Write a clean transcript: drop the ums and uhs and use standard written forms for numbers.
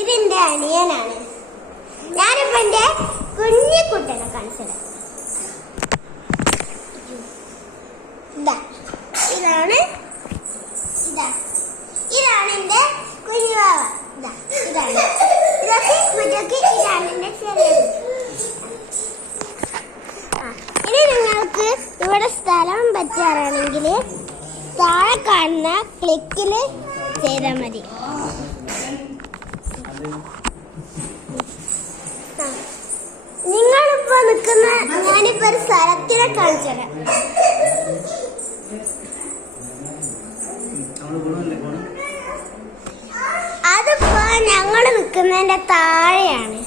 ഇതെന്റെ അനിയനാണ്. ഞാനിപ്പോ എന്റെ കുഞ്ഞിക്കുട്ടനെ കാണിച്ചത്. ഇതാണ് എന്റെ കുഞ്ഞുവാവ. ഇതാണ് എന്റെ ചെറിയ. ഇനി നിങ്ങൾക്ക് ഇവിടെ സ്ഥലം പറ്റാറാണെങ്കിൽ താഴെ കാണുന്ന ക്ലിക്കിൽ ചെയ്താൽ മതി. നിങ്ങളിപ്പോ നിൽക്കുന്ന ഞാനിപ്പോ ഒരു സ്ഥലത്തിനെ കാണിച്ചുതരാം. അതിപ്പോ ഞങ്ങള് നിൽക്കുന്നതിന്റെ താഴെയാണ്.